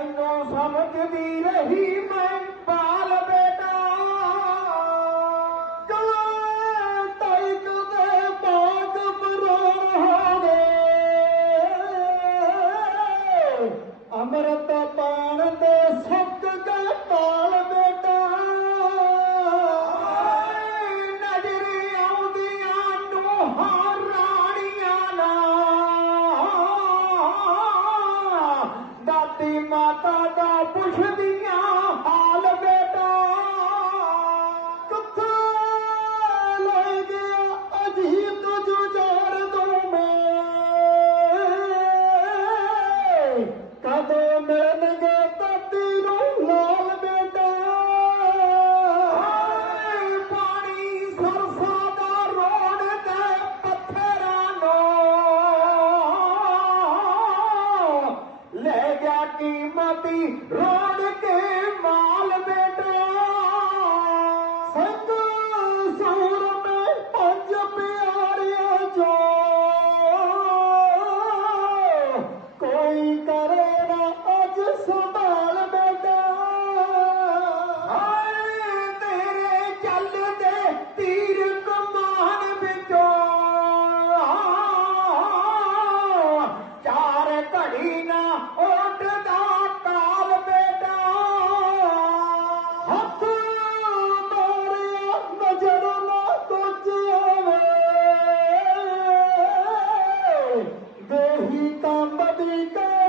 ਤੈਨੂੰ ਸਮਝਦੀ ਰਹੀ ਮੈਂ ਪਾਲ ਬੇਟਾ। ਗਲਾਂ ਟਾਈਕ ਦੇ ਬਾਗ ਬਰਾਨ ਹੋ ਗਏ ਅਮਰਤ ਪਾ ਮਾਤਾ ਦਾ ਪੁੱਛਦੀਆਂ गया कीमती रोड के माल बेटे अधिकार